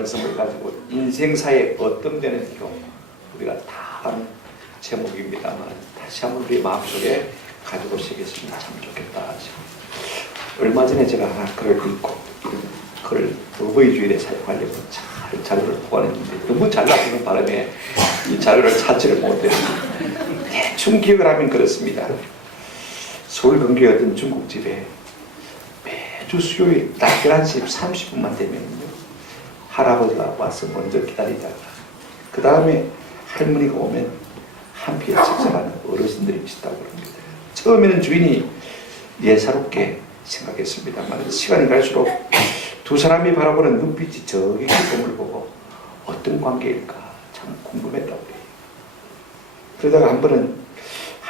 말씀을 가지고 인생사의 어떤 면에서 우리가 다 아는 제목입니다만 다시 한번 우리 마음속에 가지고 시겠으면 참 좋겠다. 얼마 전에 제가 하나 글을 읽고 그걸 어버이주일에 사용하려고 자료를 보관했는데 너무 잘 나가는 바람에 이 자료를 찾지를 못해요. 대충 기억을 하면 그렇습니다. 서울 근교의 어떤 중국집에 매주 수요일 낮 11시 30분만 되면요 할아버지가 와서 먼저 기다리다가 그 다음에 할머니가 오면 한 피에 식사하는 어르신들이 있다고 합니다. 처음에는 주인이 예사롭게 생각했습니다만 시간이 갈수록 두 사람이 바라보는 눈빛이 저기 기쁨을 보고 어떤 관계일까 참 궁금했다고 해요. 그러다가 한 번은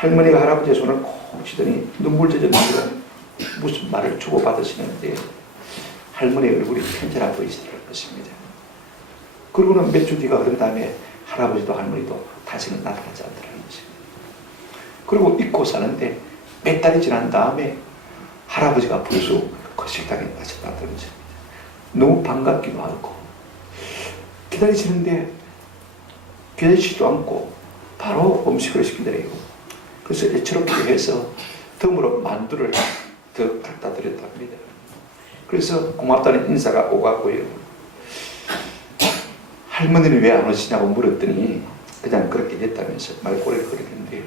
할머니가 할아버지의 손을 콕 쥐더니 눈물 젖은 눈으로 무슨 말을 주고받으시는데 할머니의 얼굴이 편찮아 보이시더라는 것입니다. 그러고는 몇 주 뒤가 흐른 다음에 할아버지도 할머니도 다시는 나타나지 않더라는 것입니다. 그리고 잊고 사는데 몇 달이 지난 다음에 할아버지가 불쑥 그 식당에 가셨다는 것입니다. 너무 반갑기도 하고 기다리시는데 기다리지도 않고 바로 음식을 시키더래요. 그래서 애처롭게 해서 덤으로 만두를 더 갖다 드렸답니다. 그래서 고맙다는 인사가 오갔고요. 할머니는 왜 안 오시냐고 물었더니 그냥 그렇게 됐다면서 말꼬리를 걸었는데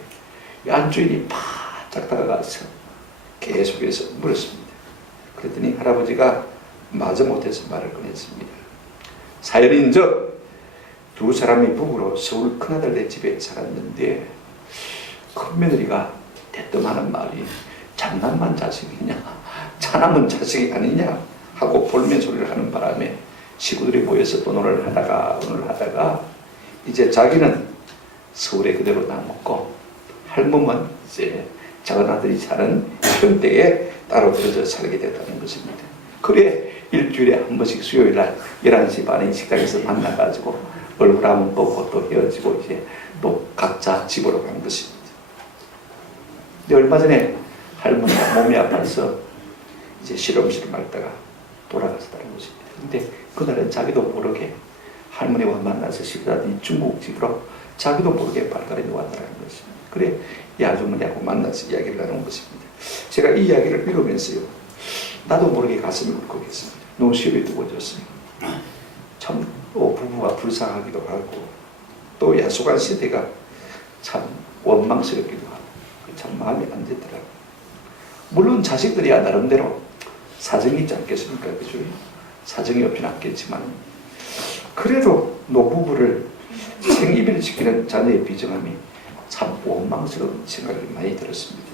안주인이 바짝 다가가서 계속해서 물었습니다. 그랬더니 할아버지가 마저 못해서 말을 꺼냈습니다. 사연인즉 두 사람이 부부로 서울 큰아들네 집에 살았는데 큰며느리가 대뜸 하는 말이 장남만 자식이냐 차남은 자식이 아니냐 하고 볼멘 소리를 하는 바람에 식구들이 모여서 논의를 하다가 이제 자기는 서울에 그대로 남았고 할멈은 이제 작은 아들이 사는 평택에 따로 들어서 살게 됐다는 것입니다. 그래 일주일에 한 번씩 수요일날 11시 반에 식당에서 만나가지고 얼굴 한번 보고 또 헤어지고 이제 또 각자 집으로 간 것입니다. 근데 얼마 전에 할머니가 몸이 아파서 이제 실험실을 앓다가 돌아가셨다는 것입니다. 근데 그날은 자기도 모르게 할머니와 만나서 식사하더니 중국집으로 자기도 모르게 발걸음이 왔다는 것입니다. 그래 이 아주머니하고 만나서 이야기를 나눈 것입니다. 제가 이 이야기를 읽으면서요 나도 모르게 가슴이 울컥했습니다. 너무 시험이 두고졌습니다. 참 부부가 불쌍하기도 하고 또 야속한 시대가 참 원망스럽기도 하고 참 마음이 안 되더라고요. 물론 자식들이야 나름대로 사정이 있지 않겠습니까? 그죠? 사정이 없진 않겠지만 그래도 노부부를 생이별시키는 자녀의 비정함이 참 원망스러운 생각이 많이 들었습니다.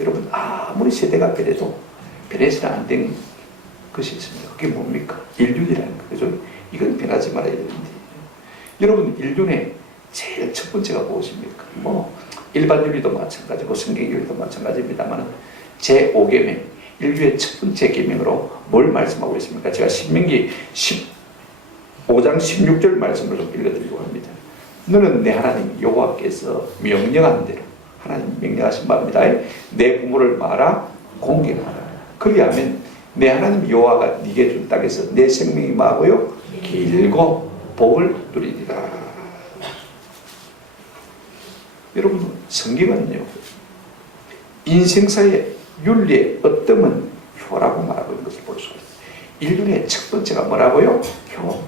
여러분 아무리 세대가 변해도 변해서는 안 된 것이 있습니다. 그게 뭡니까? 인륜이라는 거죠. 이건 변하지 말아야 되는데 여러분 인륜의 제일 첫 번째가 무엇입니까? 뭐 일반 윤리도 마찬가지고 성경 윤리도 마찬가지입니다만 제5계명 인류의 첫 번째 계명으로 뭘 말씀하고 있습니까? 제가 신명기 15장 16절 말씀을 좀 읽어드리려고 합니다. 너는 내 하나님 여호와께서 명령한 대로 하나님 명령하신 바입니다. 내 부모를 말아 공경하라. 그리하면 내 하나님 여호와가 네게 준 땅에서 내 생명이 마고요 길고 복을 누리리라. 여러분 성경은요 인생사의 윤리의 어떤 효라고 말하고 있는 것을 볼 수가 있습니다. 인륜의 첫 번째가 뭐라고요? 효.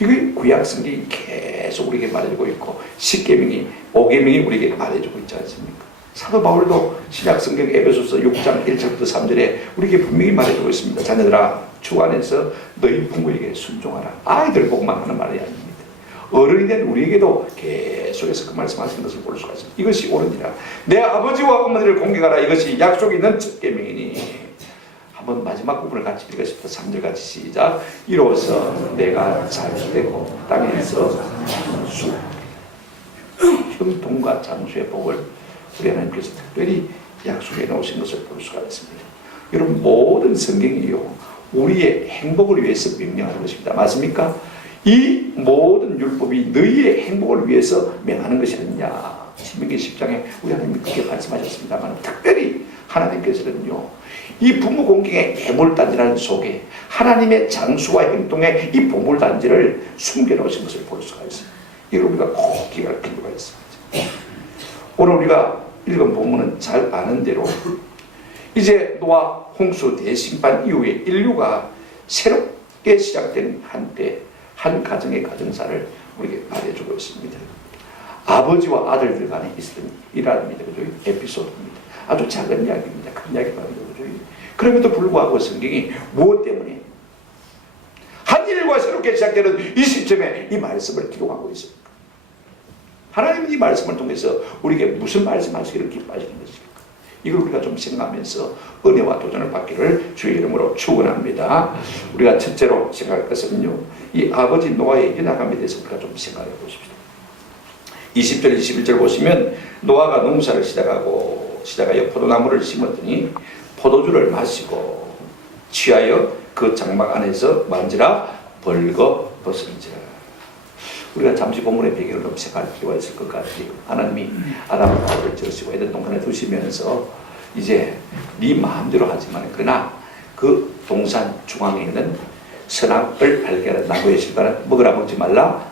이거 구약 성경이 계속 우리에게 말해주고 있고 10계명이 5계명이 우리에게 말해주고 있지 않습니까? 사도 바울도 신약 성경 에베소서 6장 1절부터 3절에 우리에게 분명히 말해주고 있습니다. 자녀들아 주 안에서 너희 부모에게 순종하라. 아이들 보고만 하는 말이 아닙니다. 어른이 된 우리에게도 계속해서 그 말씀하시는 것을 볼 수가 있습니다. 이것이 옳으니라. 내 아버지와 어머니를 공경하라. 이것이 약속이 있는 첫 계명이니. 한번 마지막 부분을 같이 읽으십시다. 3절 같이 시작. 이로써 내가 잘되고 땅에서 형통과 장수의 복을 우리 하나님께서 특별히 약속해 놓으신 것을 볼 수가 있습니다. 여러분 모든 성경이요 우리의 행복을 위해서 명령하는 것입니다. 맞습니까? 이 모든 율법이 너희의 행복을 위해서 명하는 것이 아니냐. 신명기 10장에 우리 하나님이 그렇게 말씀하셨습니다만 특별히 하나님께서는요 이 부모 공경의 애물단지라는 속에 하나님의 장수와 행동의 이 보물단지를 숨겨놓으신 것을 볼 수가 있습니다. 이걸 우리가 꼭 기억할 필요가 있습니다. 오늘 우리가 읽은 본문은 잘 아는 대로 이제 노아 홍수 대심판 이후에 인류가 새롭게 시작된 한때 한 가정의 가정사를 우리에게 말해주고 있습니다. 아버지와 아들들 간에 있었던 일화입니다. 그죠? 에피소드입니다. 아주 작은 이야기입니다. 큰 이야기가 아니고 그죠? 그럼에도 불구하고 성경이 무엇 때문에 한 일과 새롭게 시작되는 이 시점에 이 말씀을 기록하고 있습니까? 하나님은 이 말씀을 통해서 우리에게 무슨 말씀하시기를 기뻐하시는 것입니까? 이걸 우리가 좀 생각하면서 은혜와 도전을 받기를 주의 이름으로 축원합니다. 우리가 첫째로 생각할 것은요 이 아버지 노아의 연약함에 대해서 우리가 좀 생각해 보십시오. 20절 21절 보시면 노아가 농사를 시작하여 포도나무를 심었더니 포도주를 마시고 취하여 그 장막 안에서 만지라 벌거벗은지라. 우리가 잠시 본문의 배경을 검색할 필요가 있을 것 같아요. 하나님이 아담과 하와를 지으시고 에덴 동산에 두시면서 이제 네 마음대로 하지만 그러나 그 동산 중앙에 있는 선악을 알게 하는 나무의 실과는 먹으라 먹지 말라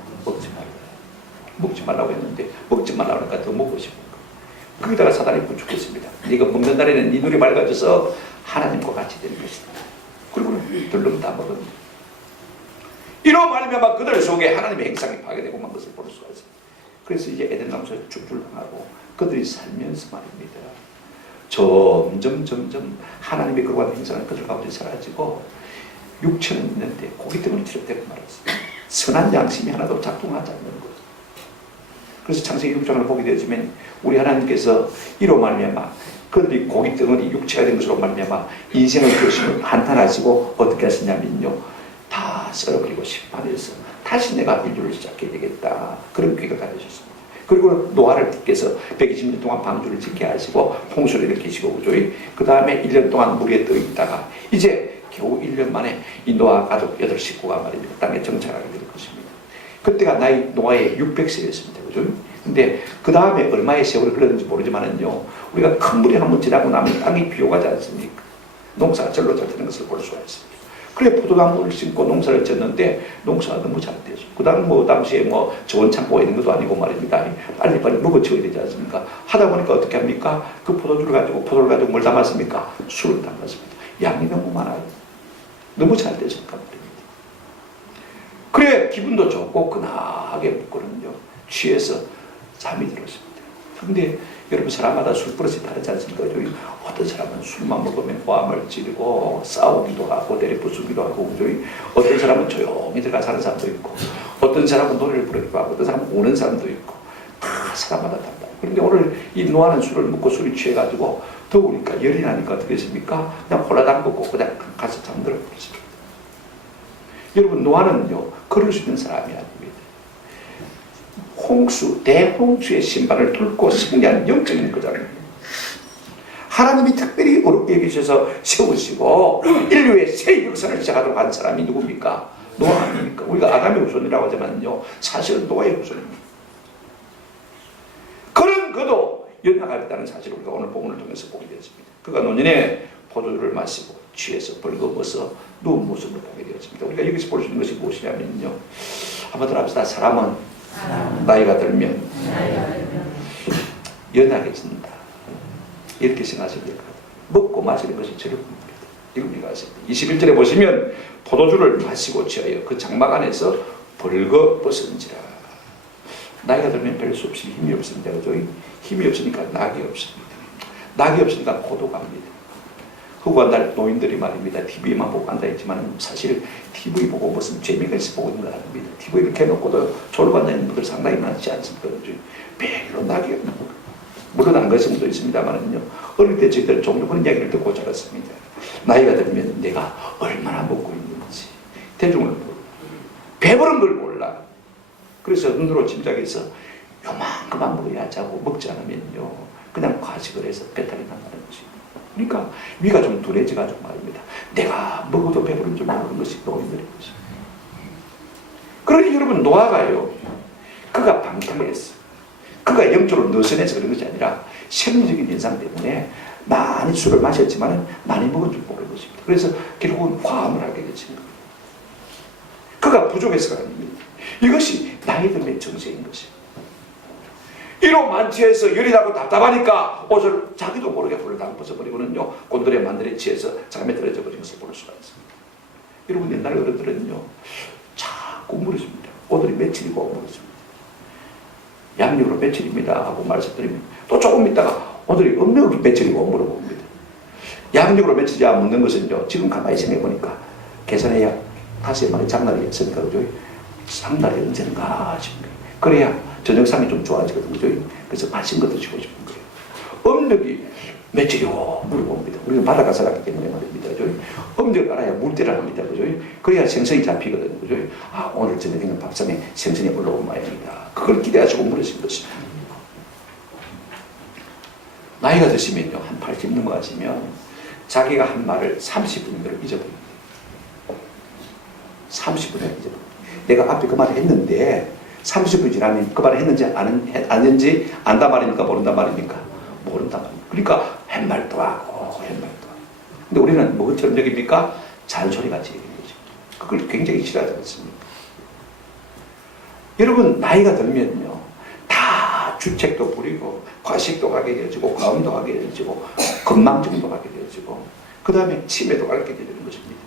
먹지 말라고 했는데 먹지 말라고 하니까 더 먹고 싶은 거. 거기다가 사단이 부축했습니다. 네가 먹는 날에는 네 눈이 밝아져서 하나님과 같이 되는 것이다. 그리고 들름 다 먹었는데 이로 말미암아 그들 속에 하나님의 행상이 파괴되고 만 것을 볼 수가 있습니다. 그래서 이제 에덴 나무에서 죽줄당하고 그들이 살면서 말입니다. 점점 하나님의 거룩한 행상은 그들 가운데 사라지고 육체는 있는데 고기 때문에 트럭되고 말았습니다. 선한 양심이 하나도 작동하지 않는 것. 그래서 창세기 6장을 보게 되어지면 우리 하나님께서 이로 말미암아 그들이 고기 덩어리 육체가 된 것으로 말미암아 인생의 결심을 한탄하시고 어떻게 하시냐면요, 다 썰어버리고 심판해서 다시 내가 인류를 시작해야 되겠다, 그런 계획을 가지셨습니다. 그리고 노아를 께서 120년 동안 방주를 짓게 하시고 홍수를 일으키시고 그 다음에 1년 동안 물에 떠 있다가 이제 겨우 1년 만에 이 노아 가족 8식구가 말입니다 땅에 정착하게 될 것입니다. 그때가 노아의 600세였습니다. 그죠? 근데 그 다음에 얼마의 세월이 흘렀는지 모르지만은요, 우리가 큰 물이 한번 지나고 나면 땅이 비옥하지 않습니까? 농사가 절로 잘 되는 것을 볼 수가 있습니다. 그래 포도나무를 심고 농사를 졌는데 농사가 너무 잘 되죠. 그 다음 당시에 좋은 창고가 있는 것도 아니고 말입니다. 빨리빨리 먹어치워야 되지 않습니까? 하다 보니까 어떻게 합니까? 그 포도를 가지고 뭘 담았습니까? 술을 담았습니다. 양이 너무 많아요. 너무 잘 되셨단 말입니다. 그래 기분도 좋고 근하게 먹거든요. 취해서 잠이 들었습니다. 근데 여러분 사람마다 술 버릇이 다르지 않습니까? 어떤 사람은 술만 먹으면 고함을 지르고 싸우기도 하고 때려부수기도 하고, 어떤 사람은 조용히 들어가 사는 사람도 있고, 어떤 사람은 노래를 부르기도 하고, 어떤 사람은 우는 사람도 있고, 다 사람마다 다르다. 그런데 오늘 이 노아는 술을 먹고 술이 취해가지고 더우니까 열이 나니까 어떻게 했습니까? 그냥 홀라당 먹고 그냥 가서 잠들어 버렸습니다. 여러분 노아는요 그럴 수 있는 사람이 아닙니다. 대홍수의 심판을 뚫고 승리한 영적인 거잖아요. 하나님이 특별히 어렵게 여기셔서 세우시고 인류의 새 역사를 시작하도록 한 사람이 누굽니까? 노아 아닙니까? 우리가 아담의 후손이라고 하지만요 사실은 노아의 후손입니다. 그런 그도 연약하다는 사실을 우리가 오늘 본문을 통해서 보게 되었습니다. 그가 노년에 포도주를 마시고 취해서 벌거벗어 누운 모습을 보게 되었습니다. 우리가 여기서 볼 수 있는 것이 무엇이냐면요, 한번 더 합시다. 사람은 나이가 들면 연약해진다, 이렇게 생각하셔야 될 것 같아요. 먹고 마시는 것이 즐겁습니다. 이걸 우리가 아십니다. 21절에 보시면 포도주를 마시고 취하여 그 장막 안에서 벌거벗은지라. 나이가 들면 별 수 없이 힘이 없습니다. 그죠? 힘이 없으니까 낙이 없습니다. 낙이 없으니까 고독합니다. 흑원달 노인들이 말입니다. TV만 보고 한다 했지만 사실 TV 보고 무슨 재미가 있어 보고 있는 거 아닙니다. TV를 켜놓고도 졸업한다는 분들 상당히 많지 않습니까? 매일로 낙이 없는 거. 물론 안 그런 분도 있습니다만은요, 어릴 때 저희들 종종 그런 이야기를 듣고 자랐습니다. 나이가 들면 내가 얼마나 먹고 있는지 대중을 모르고 배부른 걸 몰라. 그래서 눈으로 짐작해서 요만큼만 먹어야 하자고 먹지 않으면요 그냥 과식을 해서 배탈이 난다는 것입니다. 그러니까 위가 좀 둔해져가지고 말입니다. 내가 먹어도 배부른 줄 모르는 것이 노인들의 것입니다. 그러니 여러분 노아가요, 그가 방탕했어. 그가 영적으로 느슨해서 그런 것이 아니라 생리적인 현상 때문에 많이 술을 마셨지만 많이 먹은 줄 모르는 것입니다. 그래서 결국은 과음을 하게 되죠. 그가 부족해서가 아닙니다. 이것이 나이 들면 정세인 것입니다. 이로 만취해서 열이 나고 답답하니까 옷을 자기도 모르게 홀랑 벗어버리고는요 곤드레 만드레 취해서 잠에 들어져 버린 것을 볼 수가 있습니다. 여러분 옛날 어른들은요 자꾸 물으십니다. 오늘이 며칠이고 물으십니다. 양력으로 며칠입니다 하고 말씀드리면 또 조금 있다가 오늘이 음력으로 며칠이고 물어봅니다. 양력으로 며칠이야 묻는 것은요 지금 가만히 생각해보니까 계산해야 다시 만에 장날이 있으니까 그죠? 장날이 언젠가 싶습니다. 그래야 저녁상이 좀 좋아지거든요. 그래서 맛있는 거 드시고 싶은 거예요. 음력이 며칠이고 물어봅니다. 우리는 바닷가 살았기 때문에 말입니다. 그죠? 엄지를 알아야 물때를 합니다. 그죠? 그래야 생선이 잡히거든요. 그죠? 아, 오늘 저녁에는 밥상에 생선이 올라온 모양이다. 그걸 기대하시고 물으신 것입니다. 나이가 드시면요, 한 80 넘어가시면 자기가 한 말을 30분으로 잊어버립니다. 30분에 잊어버립니다. 내가 앞에 그 말을 했는데 30분 지나면 그 말을 했는지 안 했는지 안다 말입니까? 모른다 말입니까? 모른다 말입니다. 그러니까 햇말도 하고 햇말도 하고. 근데 우리는 뭐처럼 여깁니까? 잔소리같이 여기는 거죠. 그걸 굉장히 싫어하지 않습니까? 여러분 나이가 들면요 다 주책도 부리고 과식도 가게 되어지고 과음도 가게 되어지고 건망증도 가게 되어지고 그 다음에 치매도 가게 되는 것입니다.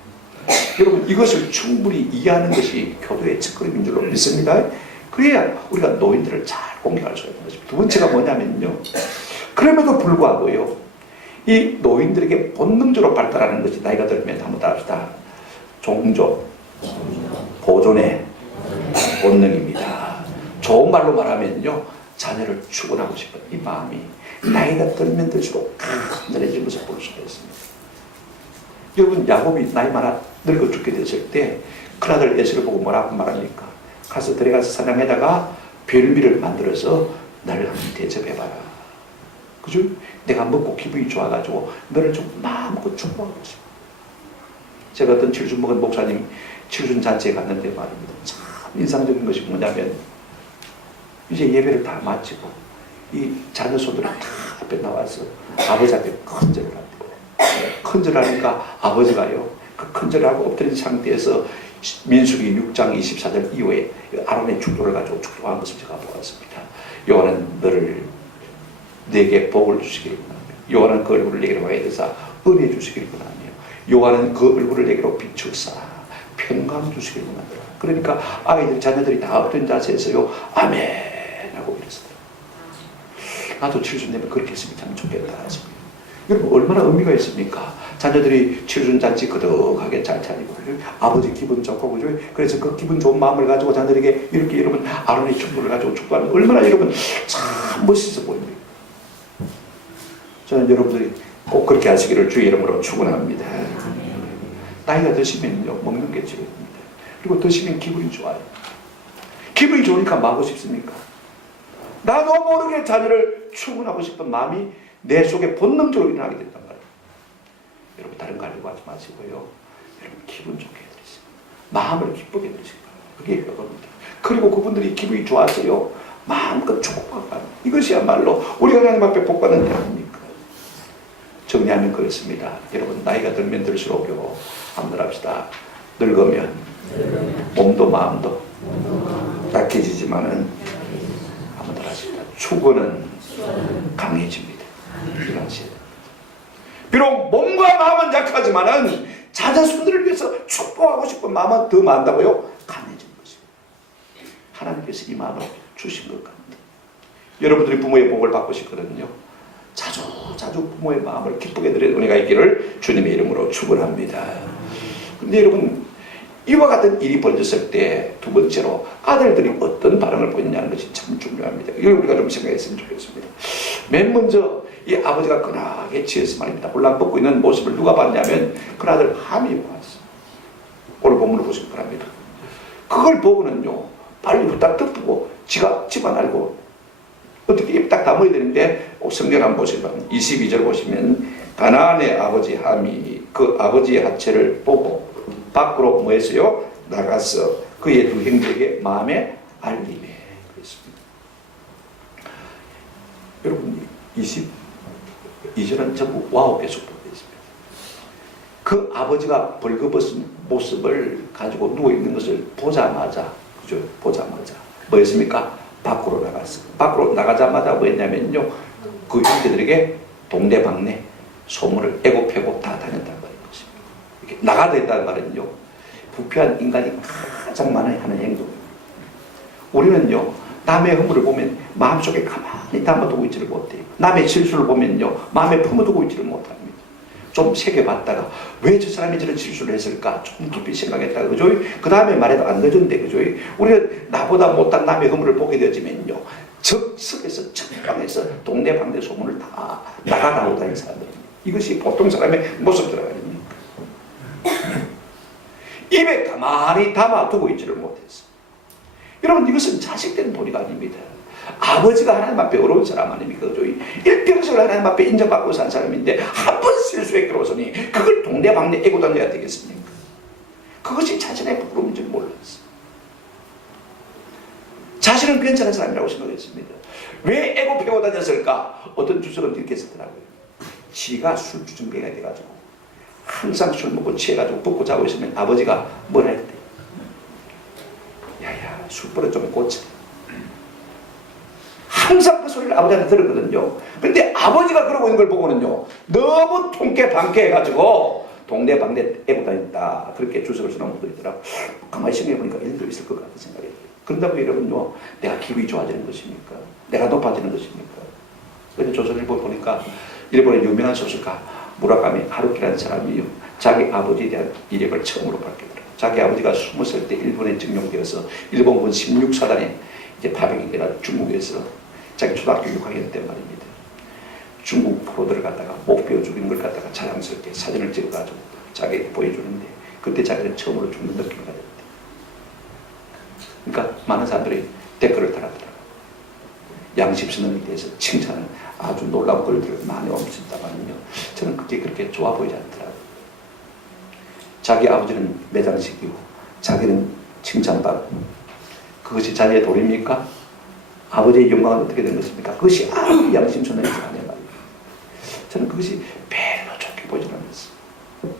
여러분 이것을 충분히 이해하는 것이 교도의 첫걸음인 줄로 믿습니다. 그래야 우리가 노인들을 잘 공경할 수 있는 것입니다. 두 번째가 뭐냐면요, 그럼에도 불구하고요 이 노인들에게 본능적으로 발달하는 것이 나이가 들면 한번 따라합시다. 종족 보존의 본능입니다. 좋은 말로 말하면요 자녀를 축원하고 싶은 이 마음이 나이가 들면 들수록 강렬해진 것을 볼 수가 있습니다. 여러분 야곱이 나이 많아 늙어 죽게 됐을 때 큰아들 에서를 보고 뭐라고 말합니까? 가서 들어가서 사냥에다가 별미를 만들어서 나를 한번 대접해봐라. 그죠? 내가 먹고 기분이 좋아가지고 너를 좀 마음껏 축복하고 싶어. 제가 어떤 칠순 먹은 목사님 칠순 잔치에 갔는데 말입니다. 참 인상적인 것이 뭐냐면 이제 예배를 다 마치고 이 자녀 손들이 다 앞에 나와서 아버지 앞에 큰절을 합니다. 큰절하니까 아버지가요 그 큰절하고 엎드린 상태에서 민수기 6장 24절 이후에 아론의 축도를 가지고 축도한 것을 제가 보았습니다. 여호와는 너를 내게 복을 주시기를 원하며 여호와는 그 얼굴을 내게로 가해서 은혜 주시기를 원하며 여호와는 그 얼굴을 내게로 비추사 평강 주시기를 원하더라. 그러니까 아이들 자녀들이 다 엎드린 자세에서요 아멘 하고 이랬어요. 나도 칠순 되면 그렇게 했으면 참 좋겠다 싶어요. 여러분 얼마나 의미가 있습니까? 자녀들이 칠순잔치 거덕하게 잘 차리고 아버지 기분 좋고 그죠? 그래서 그 기분 좋은 마음을 가지고 자녀들에게 이렇게 여러분 아론의 축복을 가지고 축복하면 얼마나 여러분 참 멋있어 보입니다. 저는 여러분들이 꼭 그렇게 하시기를 주의 이름으로 축원합니다. 나이가 드시면요 먹는 게 즐겁습니다. 그리고 드시면 기분이 좋아요. 기분이 좋으니까 뭐 하고 싶습니까? 나도 모르게 자녀를 축원하고 싶은 마음이 내 속에 본능적으로 일어나게 된단 말이에요. 여러분 다른 거 하려고 하지 마시고요. 여러분 기분 좋게 해드리세요. 마음을 기쁘게 해드리세요. 그게 효도입니다. 그리고 그분들이 기분이 좋아서요 마음껏 축복하고 이것이야말로 우리가 하나님 앞에 복받는 데 아닙니까? 정리하면 그렇습니다. 여러분 나이가 들면 들수록요 한번 합시다. 늙으면 몸도 마음도 약해지지만은 한번 더 하십니다. 축원은 강해집니다. 비록 몸과 마음은 약하지만은 자녀손들을 위해서 축복하고 싶은 마음은 더 많다고요? 강해진 것입니다. 하나님께서 이 마음을 주신 것 같습니다. 여러분들이 부모의 복을 받고 싶거든요. 자주 부모의 마음을 기쁘게 드리는 은혜가 있기를 주님의 이름으로 축원합니다. 그런데 여러분 이와 같은 일이 벌어졌을 때 두 번째로 아들들이 어떤 반응을 보이느냐는 것이 참 중요합니다. 이걸 우리가 좀 생각했으면 좋겠습니다. 맨 먼저 이 아버지가 근하게 취해서 말입니다. 홀랑 벗고 있는 모습을 누가 봤냐면 그 아들 함이 봤어요. 오늘 본문을 보시기 바랍니다. 그걸 보고는요 빨리 후딱 덮고 지가 집안 알고 어떻게 입 딱 다물어야 되는데 성경 한번 보시면 22절 보시면 가나안의 아버지 함이 그 아버지의 하체를 보고 밖으로 뭐 했어요? 나가서 그의 두 형제에게 마음에 알림해 그랬습니다. 여러분 22절은 전부 와우 계속 보고 있습니다. 그 아버지가 벌거벗은 모습을 가지고 누워있는 것을 보자마자 그죠? 보자마자 뭐였습니까? 밖으로 나갔어. 밖으로 나가자마자 뭐 했냐면요 그 형제들에게 동네방네 소문을 애고패고 다 다녔단 말이죠. 이렇게 나가야 된다는 말은요 부패한 인간이 가장 많이 하는 행동입니다. 우리는요 남의 허물을 보면 마음속에 가만히 담아두고 있지를 못해요. 남의 실수를 보면요 마음에 품어두고 있지를 못합니다. 좀 새겨봤다가 왜 저 사람이 저런 실수를 했을까 좀 깊이 생각했다가 그죠? 그 다음에 말해도 안 늦은데 그죠? 우리가 나보다 못한 남의 허물을 보게 되어지면요 적석에서 책방에서 동네방네 소문을 다 나가나오고 다니는 사람들입니다. 이것이 보통 사람의 모습들 아닙니까? 입에 가만히 담아두고 있지를 못했어. 여러분, 이것은 자식된 도리가 아닙니다. 아버지가 하나님 앞에 어려운 사람 아닙니까? 일평생을 하나님 앞에 인정받고 산 사람인데 한 번 실수에 끌어서니 그걸 동네방네 애고 다녀야 되겠습니까? 그것이 자신의 부끄러움인 줄 몰랐어. 자신은 괜찮은 사람이라고 생각했습니다. 왜 애고 배워 다녔을까? 어떤 주석은 이렇게 쓰더라고요. 지가 술주정뱅이가 돼가지고 항상 술 먹고 취해가지고 붓고 자고 있으면 아버지가 뭐라 했대? 야야, 술버릇 좀 고쳐. 항상 그 소리를 아버지한테 들었거든요. 근데 아버지가 그러고 있는 걸 보고는요, 너무 통깨 방깨 해가지고 동네 방네 애고 다녔다. 그렇게 주석을 써놓은 분도 있더라고. 가만히 생각해보니까 일도 있을 것 같은 생각이 들어요. 그런다고 여러분요, 내가 기분이 좋아지는 것입니까? 내가 높아지는 것입니까? 그런데 조선일보 보니까 일본의 유명한 소설가 무라카미 하루키라는 사람이요, 자기 아버지에 대한 이력을 처음으로 밝히더라고요. 자기 아버지가 20살 때 일본에征용되어서 일본군 16사단에 이제 파병이 되라 중국에서 자기 초등학교 6학년 때 말입니다. 중국 포로들을 갖다가 못 베어 죽이는 걸 갖다가 자랑스럽게 사진을 찍어가지고 자기에게 보여주는데, 그때 자기는 처음으로 죽는 느낌을 가졌대. 그러니까 많은 사람들이 댓글을 달았더라고요. 양심선언에 대해서 칭찬을, 아주 놀라운 글들을 많이 옮겼다만요, 저는 그게 그렇게 좋아 보이지 않더라고요. 자기 아버지는 매장시키고 자기는 칭찬받고, 그것이 자기의 도리입니까? 아버지의 영광은 어떻게 된 것입니까? 그것이 아무리 양심선언이지 않냐 말이에요. 저는 그것이 별로 좋게 보이지 않았어요.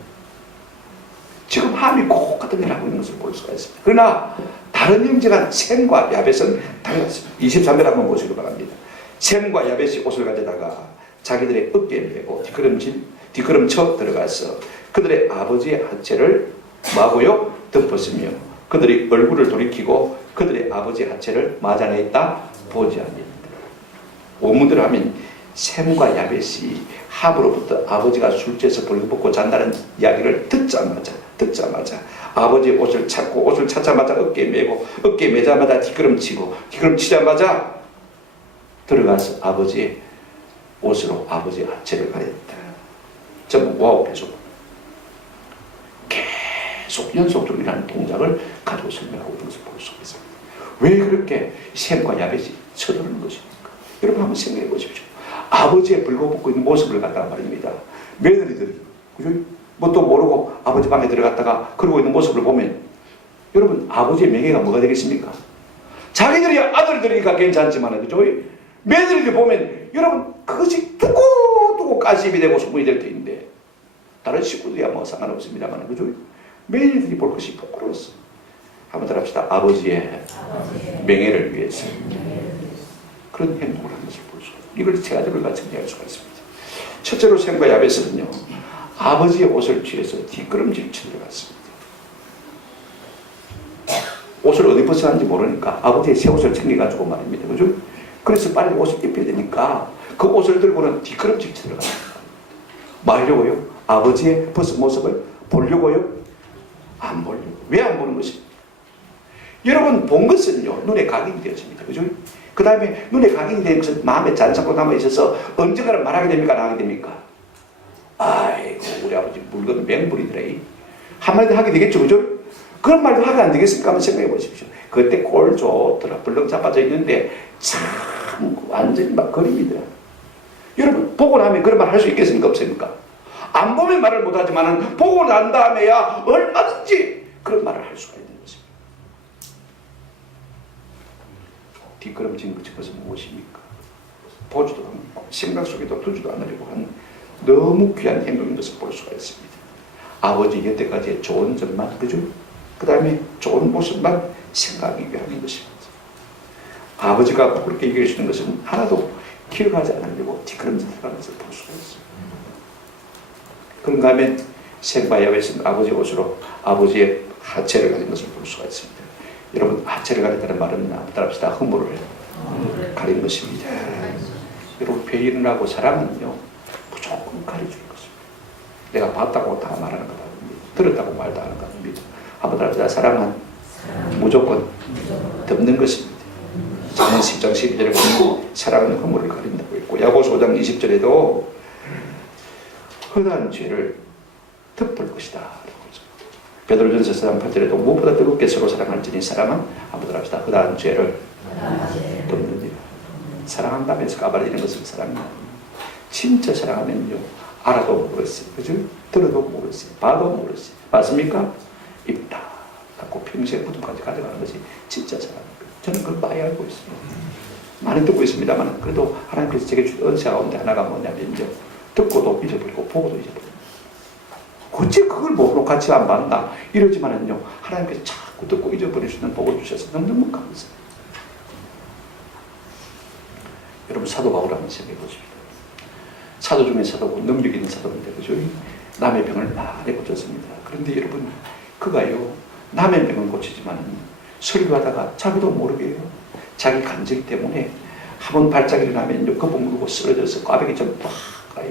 지금 함이 꼭 같은 일을 하고 있는 것을 볼 수가 있습니다. 그러나 다른 형제간 셈과 야벳은 달랐습니다. 23절 한번 보시기 바랍니다. 셈과 야벳이 옷을 가져다가 자기들의 어깨에 메고 뒷걸음쳐 들어가서 그들의 아버지의 하체를 뭐하고요? 덮었으며 그들이 얼굴을 돌이키고 그들의 아버지의 하체를 맞아내있다 보지 아니하니라. 원문대로 하면 셈과 야벳이 함으로부터 아버지가 술취해서 벌거벗고 잔다는 이야기를 듣자마자 아버지의 옷을 찾고 옷을 찾자마자 어깨에 메고 어깨에 매자마자 뒷걸음치고 뒷걸음치자마자 들어가서 아버지의 옷으로 아버지의 하체를 가렸다. 전부 와우 배속. 계속 연속적으로 일하는 동작을 가지고 설명하고 있는 것을 볼 수가 있습니다. 왜 그렇게 셈과 야벳이 쳐들는 것입니까? 여러분 한번 생각해 보십시오. 아버지의 벌거벗고 있는 모습을 갖다가 말입니다. 며느리들이 뭣도 모르고 아버지 방에 들어갔다가 그러고 있는 모습을 보면 여러분 아버지의 명예가 뭐가 되겠습니까? 자기들이 아들들이니까 괜찮지만 그죠? 며느리들 보면 여러분 그것이 두고 가십이 되고 소문이 될 터인데 다른 식구들이야 뭐 상관없습니다만 그죠? 며느리들이 볼 것이 부끄러웠어. 한번 더 합시다. 아버지의 명예를 위해서 그런 행동을 한 것을 볼 수 있습니다. 이걸 세 가지를 같이 정리할 수가 있습니다. 첫째로 셈과 야벳은요, 아버지의 옷을 취해서 뒷걸음질 쳐 들어갔습니다. 옷을 어디 벗어났는지 모르니까 아버지의 새 옷을 챙겨가지고 말입니다. 그죠? 그래서 빨리 옷을 입혀야 되니까 그 옷을 들고는 뒷걸음질 쳐 들어갔습니다. 뭐 하려고요? 아버지의 벗은 모습을 보려고요? 안 보려고. 왜 안 보는 것입니까? 여러분 본 것은요, 눈에 각인이 되었습니다. 그죠? 그 다음에 눈에 각인이 된 것은 마음에 잔상고 남아있어서 언젠가는 말하게 됩니까? 안 하게 됩니까? 아이고 우리 아버지 물건 맹물이더래. 한마디 하게 되겠죠. 그죠? 그런 말도 하게 안 되겠습니까? 한번 생각해 보십시오. 그때 꼴 좋더라. 벌렁 잡아져 있는데 참 완전히 막 거립니다. 여러분 보고 나면 그런 말 할 수 있겠습니까? 없습니까? 안 보면 말을 못하지만 보고 난 다음에야 얼마든지 그런 말을 할 수가 있는 것입니다. 뒷걸음진 것은 무엇입니까? 보지도 않고 생각 속에도 두지도 않으려고 하는 너무 귀한 행동인 것을 볼 수가 있습니다. 아버지 여태까지의 좋은 점만, 그죠? 그 다음에 좋은 모습만 생각하기 위함인 것입니다. 아버지가 그렇게 얘기해 주는 것은 하나도 기억하지 않으려고 뒷걸음질하는 것을 볼 수가 있습니다. 그런가 하면 셈과 야벳은 아버지의 옷으로 아버지의 하체를 가린 것을 볼 수가 있습니다. 여러분 하체를 가린다는 말은 따라합시다. 허물을 가린 것입니다. 여러분 배인하고 사랑은요 무조건 가려주는 것입니다. 내가 봤다고 다 말하는 것 아닙니다. 들었다고 말도 하는 것 아닙니다. 한번 따라합시다. 사랑은 무조건 덮는 것입니다. 저는 10장 12절에 보면 사랑은 허물을 가린다고 했고, 야고보서 5장 20절에도 허다한 죄를 덮을 것이다 라고 하죠. 베드로전서 4장 8절에도 무엇보다 뜨겁게 서로 사랑할지니 사랑은 아무도 합시다. 허다한 죄를 덮느니라. 사랑한다면서 까발리는 것을 사랑합니다. 진짜 사랑하면요, 알아도 모르겠어요. 그죠? 들어도 모르겠어요. 봐도 모르겠어요. 맞습니까? 입 다 닫고 평생 부둥까지 가져가는 것이 진짜 사랑입니다. 저는 그걸 많이 알고 있습니다. 많이 듣고 있습니다만, 그래도 하나님께서 제게 준 은사 가운데 하나가 뭐냐면요, 듣고도 잊어버리고 보고도 잊어버립니다. 어째 그걸 모르고 같이 안 봤나 이러지만은요, 하나님께서 자꾸 듣고 잊어버릴 수 있는 복을 주셔서 너무너무 감사해요. 여러분, 사도 바울 한번 생각해 보십시오. 사도 중에 사도고 능력 있는 사도인데, 그죠? 남의 병을 많이 고쳤습니다. 그런데 여러분, 그가요, 남의 병을 고치지만 설교하다가 자기도 모르게요, 자기 간질 때문에 한번 발작이 나면요, 거북 물고 쓰러져서 꽈배기 좀 팍 가요.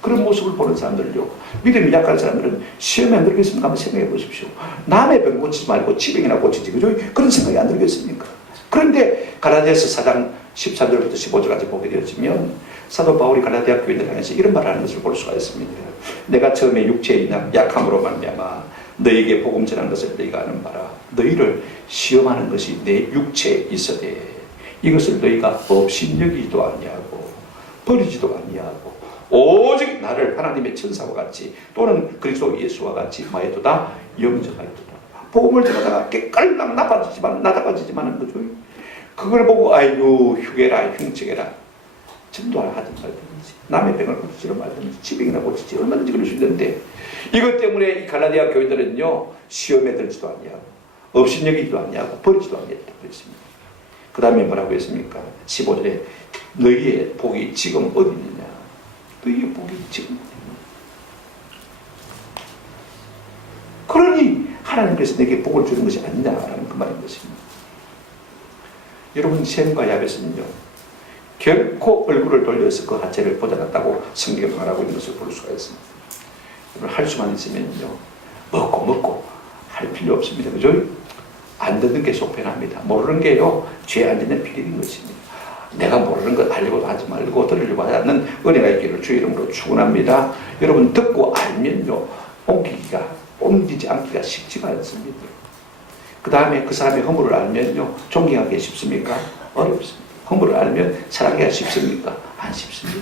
그런 모습을 보는 사람들요, 믿음이 약한 사람들은 시험에 안 들겠습니까? 한번 생각해 보십시오. 남의 병 고치지 말고 지 병이나 고치지, 그죠? 그런 생각이 안 들겠습니까? 그런데 가라디아서 4장 13절부터 15절까지 보게 되어지면 사도 바울이 가라디아 교인들 향해서 이런 말을 하는 것을 볼 수가 있습니다. 내가 처음에 육체의 약함으로 말미암아 너에게 복음 전한 것을 너희가 아는 바라. 너희를 시험하는 것이 내 육체에 있어되 이것을 너희가 업신여기지도 아니하고 버리지도 아니하고 오직 나를 하나님의 천사와 같이 또는 그리스도 예수와 같이 마에도다 영접하였도다. 복음을 전하다가 깨깔랑 나빠지지만은 그죠? 그걸 보고 아이고 휴게라 흉측해라 전도하라 하든 말든지 남의 병을 고치지를 말든지 지병이나 고치지 얼마든지 그럴 수 있는데, 이것 때문에 이 갈라디아 교인들은요, 시험에 들지도 아니하고 업신여기지도 아니하고 버리지도 아니했다고 그랬습니다. 그 다음에 뭐라고 했습니까? 15절에 너희의 복이 지금 어디 있느냐? 너희의 복이 지금 어디 있느냐? 그러니 하나님께서 내게 복을 주는 것이 아니냐라는 그 말인 것입니다. 여러분, 셈과 야벳은요, 결코 얼굴을 돌려서 그 하체를 보자랐다고 성경에 말하고 있는 것을 볼 수가 있습니다. 여러분, 할 수만 있으면요, 먹고 할 필요 없습니다. 그죠? 안 듣는 게 속편합니다. 모르는 게요, 죄 안 짓는 필요인 것입니다. 내가 모르는 것 알려고도 하지 말고 들으려고 하지 않는 은혜가 있기를 주 이름으로 축원합니다. 여러분, 듣고 알면요, 옮기지 않기가 쉽지가 않습니다. 그 다음에 그 사람의 허물을 알면요, 존경하기 쉽습니까? 어렵습니다. 허물을 알면 사랑하기가 쉽습니까? 안 쉽습니다.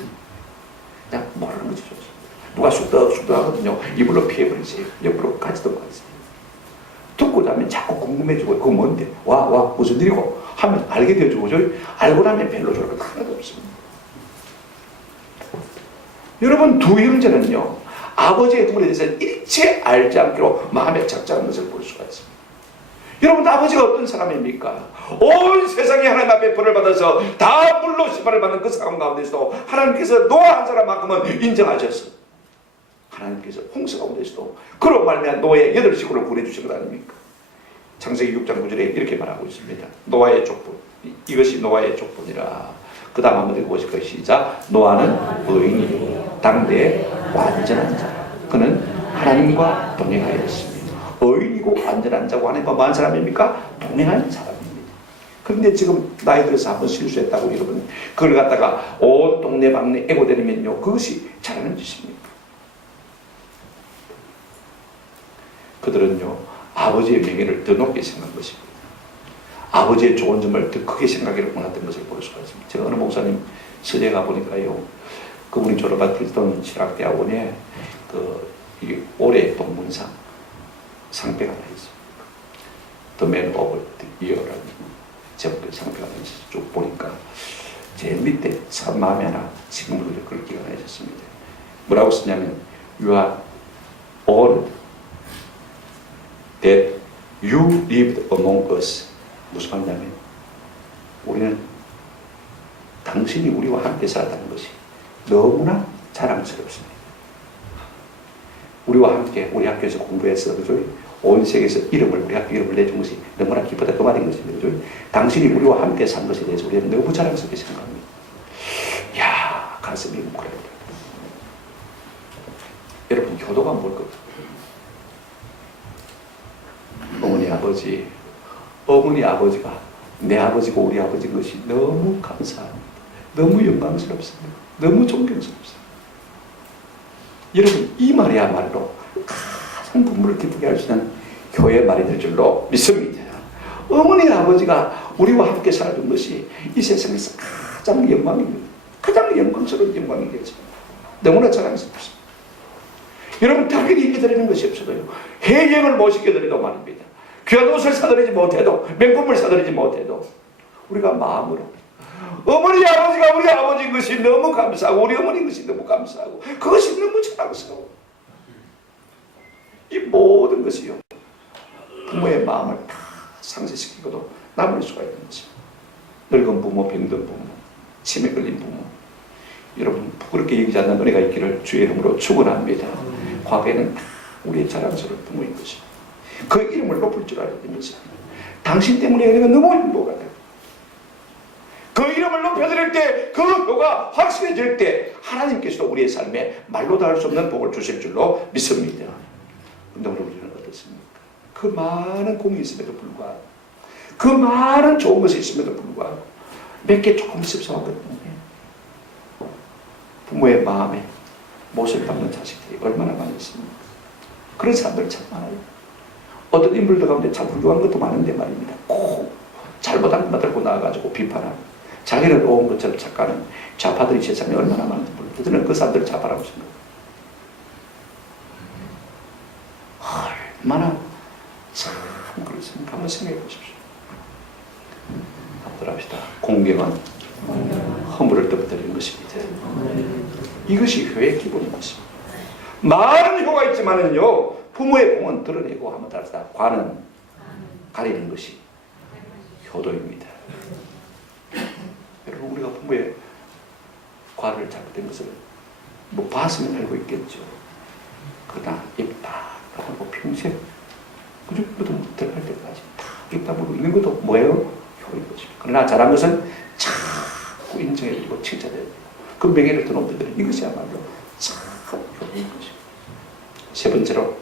그냥 모르는 것이 좋습니다. 누가 쑥덕쑥덕 하거든요, 이불로 피해버리세요. 옆으로 가지도 마세요. 듣고 나면 자꾸 궁금해지고, 그거 뭔데? 와 무슨 일이고? 하면 알게 되어주고, 알고 나면 별로 좋을 것 하나도 없습니다. 여러분, 두 형제는요, 아버지의 허물에 대해서 일체 알지 않기로 마음에 작작한 것을 볼 수가 있습니다. 여러분, 아버지가 어떤 사람입니까? 온 세상이 하나님 앞에 벌을 받아서 다 물로 심판을 받는 그 상황 가운데서도 하나님께서 노아 한 사람만큼은 인정하셔서 하나님께서 홍수 가운데서도 그로 말미암아 노아의 8식구를 구해주신 것 아닙니까? 창세기 6장 9절에 이렇게 말하고 있습니다. 노아의 족분, 이것이 노아의 족분이라. 그 다음 한번 읽어보실 것이 시작. 노아는 의인이요 당대의 완전한 자, 그는 하나님과 동행하였습니다. 의인이고 완전한 자고 하나님과 뭐한 사람입니까? 동행하는 사람입니다. 그런데 지금 나이 들어서 한번 실수했다고 여러분, 그걸 갖다가 온 동네 방네 애고대리면요, 그것이 잘하는 짓입니까? 그들은요, 아버지의 명예를 더 높게 생각한 것입니다. 아버지의 좋은 점을 더 크게 생각하기를 원했던 것을 볼 수가 있습니다. 제가 어느 목사님 서재에 가보니까요, 그분이 졸업한 프리스턴 신학대학원에 이 올해 동문상 상패가 하나 있습니다. The Man of the Year라는 제목의 상패가 하나 있어서 쭉 보니까 제일 밑에 참 마음에 하나 지금으로 글귀가 하나 있었습니다. 뭐라고 쓰냐면 You are honored that you lived among us. 무슨 말이냐면 우리는 당신이 우리와 함께 살았다는 것이 너무나 자랑스럽습니다. 우리와 함께 우리 학교에서 공부해서, 그죠? 온 세계에서 우리 학교 이름을 내준 것이 너무나 기쁘다, 그 말인 것입니다. 그죠? 당신이 우리와 함께 산 것에 대해서 우리는 너무 자랑스럽게 생각합니다. 이야, 가슴이 뭉클합니다. 여러분, 효도가 뭘까요? 어머니 아버지가 내 아버지고 우리 아버지인 것이 너무 감사합니다. 너무 영광스럽습니다. 너무 존경스럽습니다. 여러분, 이 말이야말로 가장 부모를 기쁘게 할 수 있는 교회의 말이 될 줄로 믿습니다. 어머니 아버지가 우리와 함께 살아준 것이 이 세상에서 가장 영광입니다. 가장 영광스러운 영광이 되었습니다. 너무나 자랑스럽습니다. 여러분, 특별히 해드리는 것이 없어도요, 해경을 못 시켜드리도 말입니다. 귀한 옷을 사드리지 못해도, 명품을 사드리지 못해도 우리가 마음으로 어머니 아버지가 우리 아버지인 것이 너무 감사하고 우리 어머니인 것이 너무 감사하고 그것이 너무 자랑스러워. 이 모든 것이요, 부모의 마음을 다 상쇄시키고도 남을 수가 있는 것입니다. 늙은 부모, 병든 부모, 치매 걸린 부모, 여러분 부끄럽게 여기지 않는 은혜가 있기를 주의 이름으로 축원합니다. 과거에는 다 우리의 자랑스러운 부모인 것입니다. 그 이름을 높일 줄 알아야 됩니다. 당신 때문에 내가 너무 행복하다. 그 이름을 높여드릴 때, 그 효가 확실해질 때 하나님께서도 우리의 삶에 말로 다 할 수 없는 복을 주실 줄로 믿습니다. 근데 우리는 어떻습니까? 그 많은 공이 있음에도 불구하고, 그 많은 좋은 것이 있음에도 불구하고 몇 개 조금 습성한 것 때문에 부모의 마음에 못을 박는 자식들이 얼마나 많이 있습니까? 그런 사람들 참 많아요. 어떤 인물들 가운데 참 훌륭한 것도 많은데 말입니다. 꼭 잘못한 것만 들고 나와가지고 비판하고 자기는 옳은 것처럼 착각하는 좌파들이 세상에 얼마나 많은지 모르겠어요. 저는 그 사람들을 좌파라고 생각해요. 얼마나 참 그렇습니까? 한번 생각해 보십시오. 한번 합시다. 공경은 허물을 떨어뜨리는 것입니다. 이것이 효의 기본인 것입니다. 많은 효가 있지만은요, 부모의 공은 드러내고 한번 합시다. 관은 가리는 것이 효도입니다. 여러분, 우리가 부모의 과를 잘못된 것을 뭐 봤으면 알고 있겠죠. 그러나 입 다 하고 평생 그 정도도 못 들어갈 때까지 다 입 다물고 있는 것도 뭐예요? 효인 것입니다. 그러나 잘한 것은 자꾸 인정해드리고 칭찬해드리고 그 명예를 든 놈들은 이것이야말로 참 효인 것입니다. 세 번째로,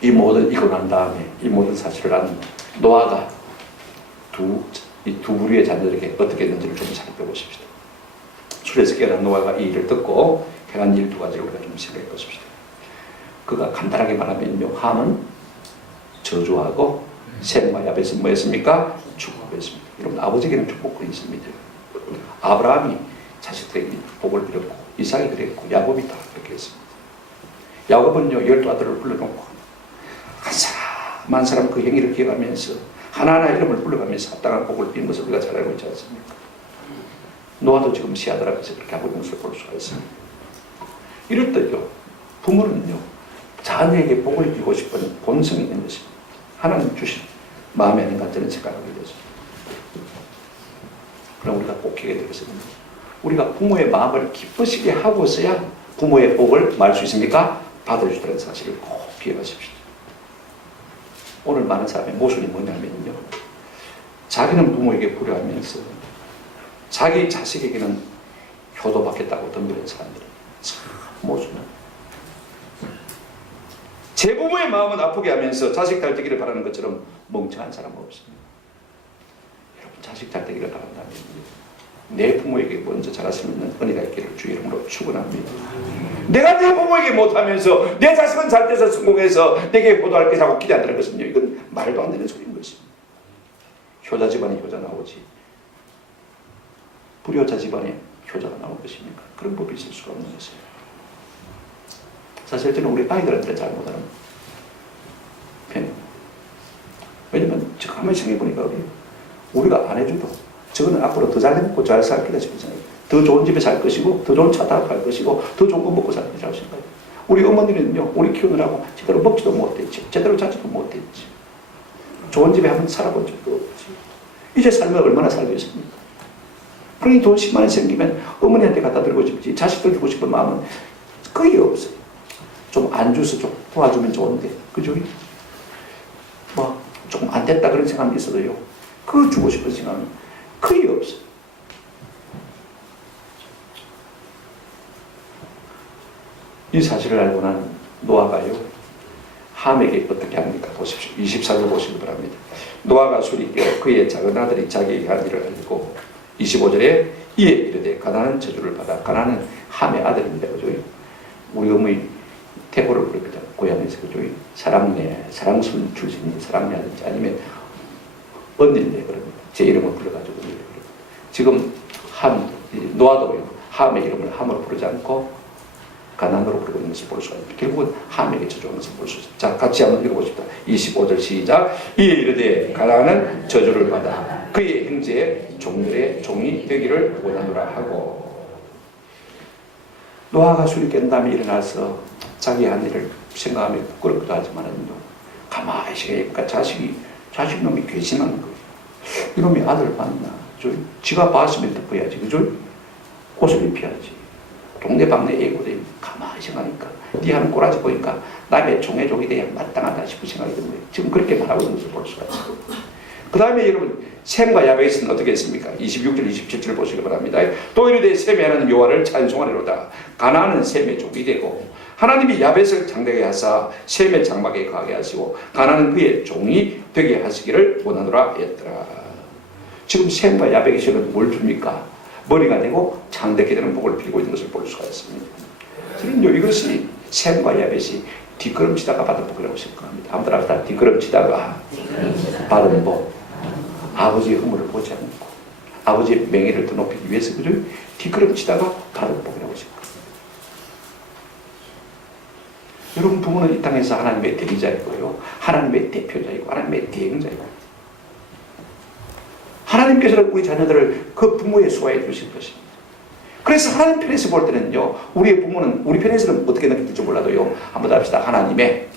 이 모든 이고 난 다음에 이 모든 사실을 안 노아가 이 두 부류의 자녀들에게 어떻게 했는지를 좀 살펴보십시다. 술에서 깨어난 노아가 이 일을 듣고 행한 일 두 가지를 우리가 좀 생각해 보십시다. 그가 간단하게 말하면요, 함은 저주하고 셈과 야벳은 뭐였습니까? 축복했습니다. 여러분, 아버지에게는 축복권이 있습니다. 아브라함이 자식들에게 복을 빌었고, 이삭이 그랬고, 야곱이 다 그렇게 했습니다. 야곱은요, 12 아들을 불러놓고 한 사람 한 사람 그 행위를 기억하면서 하나하나 이름을 불러가면서 합당한 복을 빈 것을 우리가 잘 알고 있지 않습니까? 노아도 지금 시아들 앞에서 그렇게 하고 있는 것을 볼 수가 있습니다. 이럴 때요, 부모는요, 자녀에게 복을 주고 싶은 본성이 있는 것입니다. 하나님 주신 마음에 아닌가 저는 생각하게 되죠. 그럼 우리가 꼭 기억해야 될 것은, 우리가 부모의 마음을 기쁘시게 하고서야 부모의 복을 말 수 있습니까? 받을 수 있다는 사실을 꼭 기억하십시오. 오늘 많은 사람의 모순이 뭐냐면요, 자기는 부모에게 불효하면서 자기 자식에게는 효도받겠다고 덤비는 사람들이 참 모순한, 제 부모의 마음은 아프게 하면서 자식 잘 되기를 바라는 것처럼 멍청한 사람은 없습니다. 여러분, 자식 잘 되기를 바란다면 내 부모에게 먼저 잘할 수 있는 은혜가 있기를 주의 이름으로 축원합니다. 내가 내 부모에게 못하면서 내 자식은 잘 돼서 성공해서 내게 효도할 게 자꾸 기대한다는 것은요, 이건 말도 안 되는 소리인 것입니다. 효자 집안에 효자 나오지 불효자 집안에 효자가 나올 것입니까? 그런 법이 있을 수가 없는 것이에요. 사실 저는 우리 아이들한테 잘 못하는 편입니다. 왜냐면 제가 가만히 생각해보니까 우리가 안 해줘도 저거는 앞으로 더 잘 해먹고 잘 살 거다 싶잖아요. 더 좋은 집에 살 것이고, 더 좋은 차 타고 갈 것이고, 더 좋은 거 먹고 살 것이라고 생각해요. 우리 어머니는요, 우리 키우느라고 제대로 먹지도 못했지, 제대로 자지도 못했지, 좋은 집에 한번 살아본 적도 없지. 이제 살면 얼마나 살겠습니까? 그러니 돈 10만 원 생기면 어머니한테 갖다 드리고 싶지, 자식들 주고 싶은 마음은 거의 없어요. 좀 안 줘서 좀 도와주면 좋은데, 그죠? 뭐 조금 안 됐다 그런 생각이 있어도요, 그거 주고 싶은 생각은 거의 없어요. 이 사실을 알고 난 노아가요, 함에게 어떻게 합니까? 보십시오. 24절 보시기 바랍니다. 노아가 술이 깨어 그의 작은 아들이 자기에게 한 일을 알고 25절에 이에 이르되 가나안은 저주를 받아. 가나안은 함의 아들입니다. 그죠? 우리 어머니 태보를 부릅니다. 고향에서. 그죠? 사랑내, 사랑순 출신이 사랑내하든지 아니면 언니네 그럽니다. 제 이름을 불러가지고 그럽니다. 지금 노아도 함의 이름을 함으로 부르지 않고 가나안으로 부르고 있는 것을 볼 수가 있습니다. 결국은 함에게 저주하는 것을 볼 수 있습니다. 자, 같이 한번 읽어보십시다. 25절 시작. 이에 이르되 가나안은 저주를 받아 그의 형제의 종들의 종이 되기를 원하노라 하고. 노아가 술이 깬 다음에 일어나서 자기 한 일을 생각하며 부끄럽기도 하지만 가만히 생각하니까 자식놈이 괘씸한 거예요. 이놈이 아들 봤나? 지가 봤으면 덮어야지. 그죠? 옷을 입혀야지. 동네방네 애고들 가만히 생각하니까 네 하는 꼬라지 보니까 남의 종의 종이 돼야 마땅하다 싶은 생각이 든 거예요. 지금 그렇게 말하고 있는 것을 볼 수가 있어요. 그 다음에 여러분 셈과 야벳은 어떻게 했습니까? 26절 27절 보시기 바랍니다. 또 이르되 셈이 하나님 여호와를 찬송하리로다. 가나안은 셈의 종이 되고 하나님이 야벳을 장대하게 하사 셈의 장막에 가게 하시고 가나안은 그의 종이 되게 하시기를 원하노라 했더라. 지금 셈과 야벳에서는 뭘 줍니까? 머리가 되고 장대케 되는 복을 빌고 있는 것을 볼 수가 있습니다. 저는요, 이것이 셈과 야벳이 뒷걸음치다가 받은 복이라고 생각합니다. 한번 따라합시다. 뒷걸음치다가 받은 복. 아버지의 허물을 보지 않고 아버지의 명예를 더 높이기 위해서 그저 뒷걸음치다가 받은 복이라고 생각합니다. 여러분 부모는 이 땅에서 하나님의 대리자이고요, 하나님의 대표자이고 하나님의 대행자이고 하나님께서는 우리 자녀들을 그 부모에 소화해 주실 것입니다. 그래서 하나님 편에서 볼 때는요, 우리의 부모는 우리 편에서는 어떻게 느낄지 몰라도요, 한번 더 합시다. 하나님의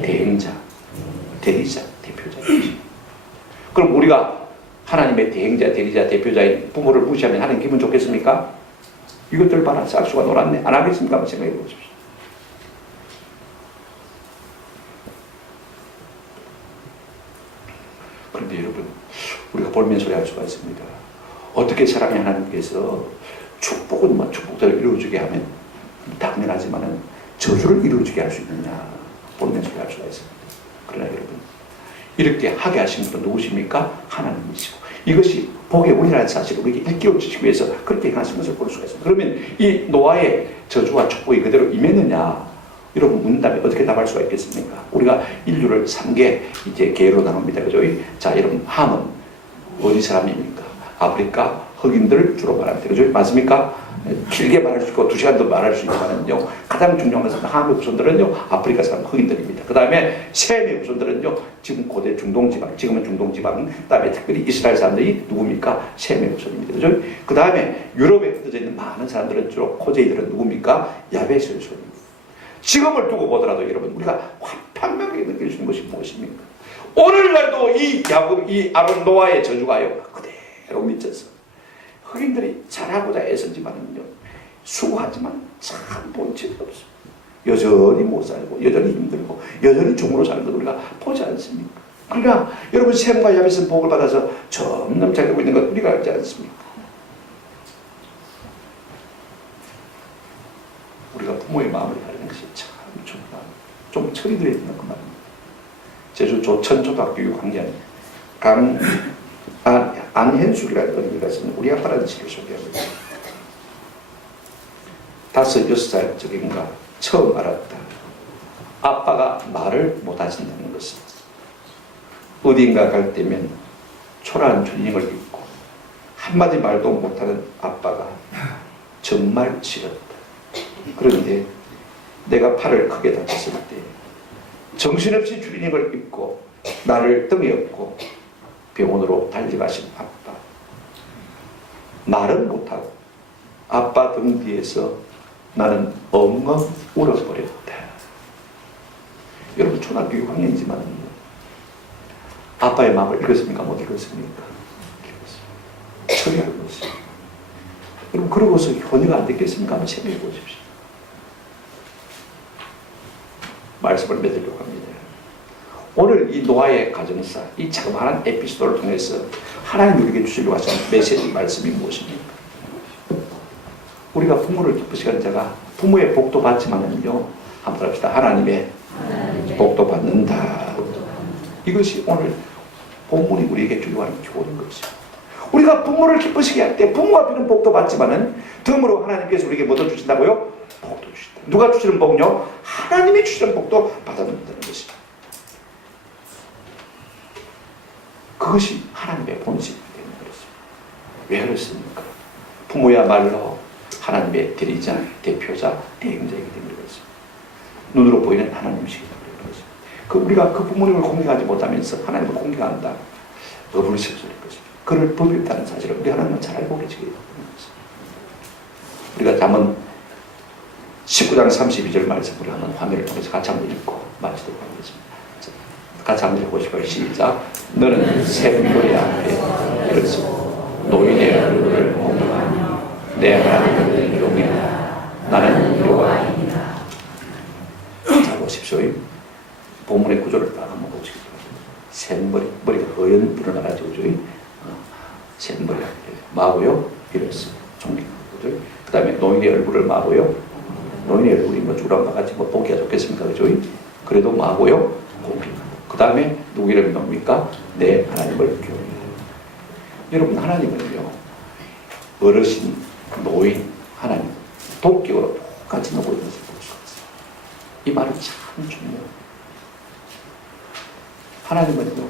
대행자, 대리자, 대표자입니다. 그럼 우리가 하나님의 대행자, 대리자, 대표자인 부모를 무시하면 하나님 기분 좋겠습니까? 이것들 봐라, 싹수가 놀았네. 안 하겠습니까? 한번 생각해 보십시오. 그런데 여러분, 우리가 볼멘 소리 할 수가 있습니다. 어떻게 사랑의 하나님께서 축복은 축복대로 이루어주게 하면 당연하지만은 저주를 이루어주게 할 수 있느냐, 볼멘 소리 할 수가 있습니다. 그러나 여러분, 이렇게 하게 하신 분은 누구십니까? 하나님이시고, 이것이 복의 운이라는 사실을 우리에게 일깨워 주시기 위해서 그렇게 행하신 것을 볼 수가 있습니다. 그러면 이 노아의 저주와 축복이 그대로 임했느냐? 여러분 묻는다면 어떻게 답할 수가 있겠습니까? 우리가 인류를 3개 이제 계로 나눕니다. 그죠? 자, 여러분, 함은 어디 사람입니까? 아프리카 흑인들 주로 말합니다. 그죠? 맞습니까? 길게 말할 수 있고 2시간 더 말할 수 있지만요, 가장 중요한 것은 함의 후손들은요, 아프리카 사람 흑인들입니다. 그 다음에 셈의 후손들은요, 지금 고대 중동지방, 지금은 중동지방, 그 다음에 특별히 이스라엘 사람들이 누굽니까? 셈의 후손입니다. 그죠? 그 다음에 유럽에 흩어져 있는 많은 사람들은 주로 코제이들은 누굽니까? 야벳의 후손입니다. 지금을 두고 보더라도 여러분, 우리가 환판하게 느낄 수 있는 것이 무엇입니까? 오늘날도 이 야곱, 이 아론 노아의 저주가요, 그대로 미쳐서 흑인들이 잘하고자 애쓰지만은요, 수고하지만 참 본질이 없습니다. 여전히 못 살고, 여전히 힘들고, 여전히 종으로 사는 것 우리가 보지 않습니까? 그러나 여러분, 셈과 야벳은 복을 받아서 점점 잘 되고 있는 것 우리가 알지 않습니까? 우리가 부모의 마음을 다루는 것이 참 중요합니다. 좀 철이 들어있는 그 말입니다. 제주 조천초등학교 6학년 안현숙이라는 어린이가 있으면 우리 아빠라는 시를 소개합니다. 5, 6살 적인가 처음 알았다. 아빠가 말을 못하신다는 것은. 어딘가 갈 때면 초라한 주닝을 입고 한마디 말도 못하는 아빠가 정말 싫었다. 그런데 내가 팔을 크게 다쳤을 때 정신없이 주리닝을 입고 나를 등에 업고 병원으로 달려가신 아빠, 말은 못하고 아빠 등 뒤에서 나는 엉엉 울어버렸다. 여러분, 초등학교 6학년이지만 아빠의 마음을 읽었습니까? 못 읽었습니까? 읽었습니다. 처리하는 것입니다. 여러분, 그러고서 혼이가 안 됐겠습니까? 한번 생각해 보십시오. 말씀을 맺으려고 합니다. 오늘 이 노아의 가정사, 이 자그마한 에피소드를 통해서 하나님 우리에게 주시려고 하시는 메시지 말씀이 무엇입니까? 우리가 부모를 기쁘시게 하는 자가 부모의 복도 받지만은요, 한번 합시다. 하나님의 복도 받는다. 이것이 오늘 본문이 우리에게 주요한 교훈인 것이죠. 우리가 부모를 기쁘시게 할 때 부모가 주는 복도 받지만은 덤으로 하나님께서 우리에게 뭐도 주신다고요? 복도 주신다. 누가 주시는 복은요? 하나님이 주시는 복도 받아들인다는 것이죠. 그것이 하나님의 본심이 되는 것입니다. 왜 그렇습니까? 부모야말로 하나님의 대리자, 대표자, 대행자이기 때문에 그렇습니다. 눈으로 보이는 하나님이시기 때문에 그렇습니다. 우리가 그 부모님을 공경하지 못하면서 하나님을 공경한다. 어불성설인 것입니다. 그를 법이 없다는 사실을 우리 하나님은 잘 알고 계시기 때문에 그렇습니다. 우리가 잠언 19장 32절 말씀을 하는 화면을 통해서 같이 한번 읽고 마치도록 하겠습니다. 같이 한번 읽어보시고 시작. 너는 샘머리 앞에 일어서 노인의 얼굴을 공경하며 내 하나님을 용인하라. 나는 여호와이니라. 자 보십시오. 본문의 구조를 딱 한번 보시기 바랍니다. 샘머리, 머리가 허연 불어나가지고 샘머리 앞에 마고요 일어서 존경하고 그 다음에 노인의 얼굴을 마고요. 노인의 얼굴이 뭐 주랑과 같이 뭐 보기가 좋겠습니까? 그죠? 그래도 마고요 공경하고 그 다음에 누구 이름이 뭡니까? 내 하나님을 교훈해요. 여러분 하나님은요 어르신, 노인, 하나님 도끼로 똑같이 놓고 있는 것을 볼 수가 있어요. 이 말은 참 중요해요. 하나님은요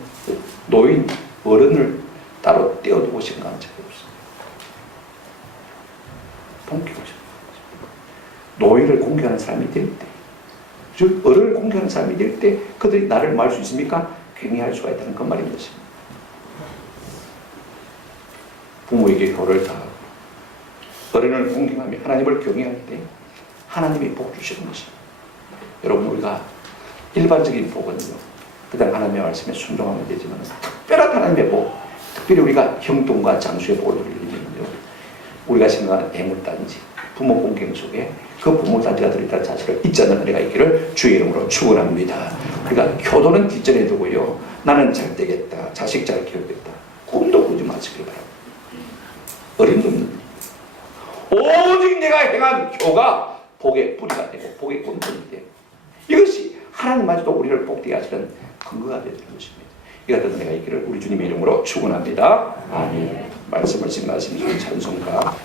노인, 어른을 따로 떼어두고 생각한 적이 없어요. 동기고 노인을 공경하는 사람이 될 때, 즉 어른을 공경하는 사람이 될 때 그들이 나를 뭐 할 수 있습니까? 경외할 수가 있다는 그 말인 것입니다. 부모에게 효를 다하고 어른을 공경하며 하나님을 경외할 때 하나님이 복 주시는 것입니다. 여러분 우리가 일반적인 복은요 그냥 하나님의 말씀에 순종하면 되지만 특별한 하나님의 복, 특별히 우리가 형통과 장수의 복을 누리면요 우리가 생각하는 애물단지, 부모 공경 속에 그 부모 단지가 들어있다는 사실을 잊지 않는 은혜가 있기를 주의 이름으로 축원합니다. 우리가 효도는 뒷전에 두고요 나는 잘 되겠다, 자식 잘 키우겠다 꿈도 꾸지 마시길 바랍니다. 어림없는 오직 내가 행한 효가 복의 뿌리가 되고 복의 근본이 되고 이것이 하나님마저도 우리를 복되게 하시는 근거가 되는 것입니다. 이 같은 은혜가 있기를 우리 주님의 이름으로 축원합니다. 아멘. 말씀을 증거하시는 찬송가